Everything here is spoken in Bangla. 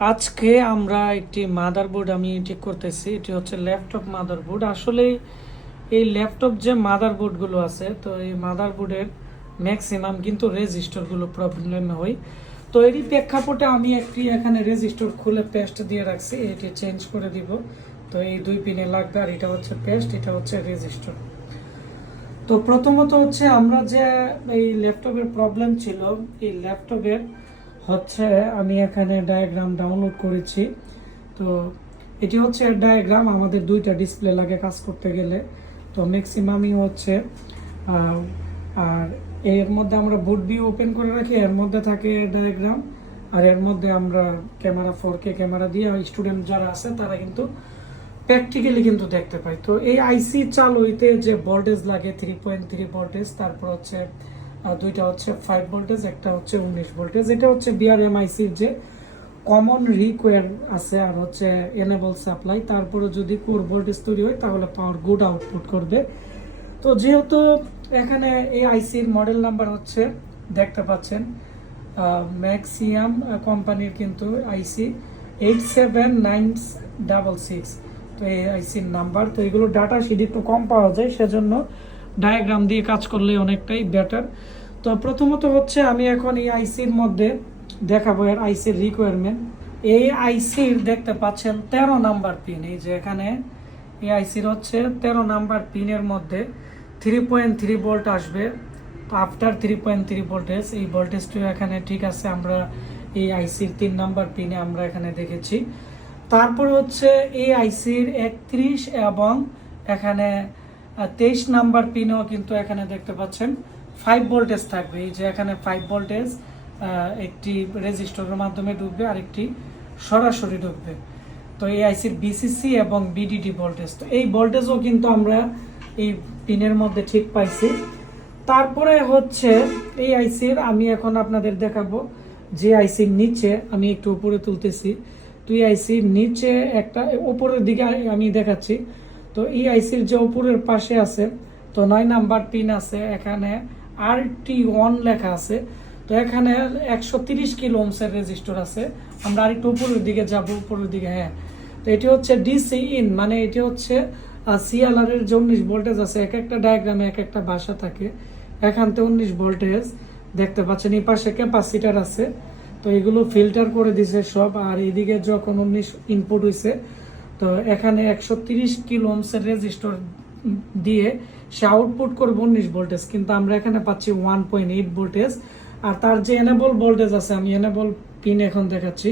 আজকে আমরা একটি মাদারবোর্ড আমি ঠিক করতেছি। এটি হচ্ছে ল্যাপটপ মাদারবোর্ড। আসলে এই ল্যাপটপ যে মাদারবোর্ডগুলো আছে, তো এই মাদারবোর্ডের ম্যাক্সিমাম কিন্তু রেজিস্টরগুলো প্রবলেম হয়। তো এরই প্রেক্ষাপটে আমি একটি এখানে রেজিস্টর খুলে পেস্ট দিয়ে রাখছি, এটি চেঞ্জ করে দিব। তো এই দুই পিনে লাগবে, আর এটা হচ্ছে পেস্ট, এটা হচ্ছে রেজিস্টর। তো প্রথমত হচ্ছে আমরা যে এই ল্যাপটপের প্রবলেম ছিল, এই ল্যাপটপের হচ্ছে আমি এখানে ডায়াগ্রাম ডাউনলোড করেছি। তো এটি হচ্ছে ডায়াগ্রাম, আমাদের দুইটা ডিসপ্লে লাগে কাজ করতে গেলে। তো ম্যাক্সিমামই হচ্ছে আর এর মধ্যে আমরা বুট ভিউ ওপেন করে রাখি, এর মধ্যে থাকে ডায়াগ্রাম, আর এর মধ্যে আমরা ক্যামেরা 4K ক্যামেরা দিয়ে স্টুডেন্ট যারা আছে তারা কিন্তু প্র্যাকটিক্যালি কিন্তু দেখতে পাই। তো এই আইসি চালু হইতে যে ভোল্টেজ লাগে 3.3 ভোল্টেজ, তারপর হচ্ছে দুইটা হচ্ছে 5 ভোল্টেজ, একটা হচ্ছে 19 ভোল্টেজ। এটা হচ্ছে বিআরএম আইসির যে কমন রিকোয়ার আছে, আর হচ্ছে এনেবল সাপ্লাই। তারপরে যদি কোর ভোল্টেজ তৈরি হয় তাহলে পাওয়ার গুড আউটপুট করবে। তো যেহেতু এখানে এই আইসির মডেল নাম্বার হচ্ছে দেখতে পাচ্ছেন ম্যাক্সিয়াম কোম্পানির কিন্তু আইসি 87966। তো এই আইসির নাম্বার, তো এগুলো ডাটা শিট একটু কম পাওয়া যায়, সেজন্য ডায়াগ্রাম দিয়ে কাজ করলে অনেকটাই বেটার। তো প্রথমত হচ্ছে আমি এখন এই আইসির মধ্যে দেখাবো এর আইসির রিকোয়ারমেন্ট। এই আইসির দেখতে পাচ্ছেন 13 নাম্বার পিন, এই যে এখানে এই আইসির হচ্ছে 13 নাম্বার পিনের মধ্যে 3.3 ভোল্ট আসবে। তো আফটার 3.3 ভোল্টেজ, এই ভোল্টেজটিও এখানে ঠিক আছে, আমরা এই আইসির 3 নাম্বার পিনে আমরা এখানে দেখেছি। তারপর হচ্ছে এই আইসির 31 এবং এখানে 23 নাম্বার পিনেও কিন্তু এখানে দেখতে পাচ্ছেন 5 ভোল্টেজ থাকবে। এই যে এখানে 5 ভোল্টেজ একটি রেজিস্টরের মাধ্যমে ঢুকবে, আর একটি সরাসরি ঢুকবে। তো এই আইসির বিসিসি এবং বিডিডি ভোল্টেজ, তো এই ভোল্টেজও কিন্তু আমরা এই পিনের মধ্যে ঠিক পাইছি। তারপরে হচ্ছে এই আইসির আমি এখন আপনাদের দেখাবো যে আইসির নিচে, আমি একটু উপরে তুলতেছি। তো এই আইসির নিচে একটা উপরের দিকে আমি দেখাচ্ছি। তো এই আইসির যে উপরের পাশে আছে, তো 9 নাম্বার পিন আছে, এখানে RT1 লেখা আছে। তো এখানে 130 কিলো ওহমসের রেজিস্টর আছে। আমরা আরেকটু উপরের দিকে যাব, উপরের দিকে, হ্যাঁ। তো এটি হচ্ছে ডিসি ইন, মানে এটি হচ্ছে সিএলআর এর যে 19 ভোল্টেজ আছে, এক একটা ডায়াগ্রামে এক একটা ভাষা থাকে। এখানতে 19 ভোল্টেজ দেখতে পাচ্ছেন, এই পাশে ক্যাপাসিটার আছে। তো এগুলো ফিল্টার করে দিছে সব, আর এইদিকে যখন 19 ইনপুট হয়েছে, তো এখানে 130 কিলো ওহমসের রেজিস্টর দিয়ে সে আউটপুট করবে 19 ভোল্টেজ, কিন্তু আমরা এখানে পাচ্ছি 1.8 ভোল্টেজ। আর তার যে এনেবল ভোল্টেজ আছে, আমি এনেবল পিন এখন দেখাচ্ছি।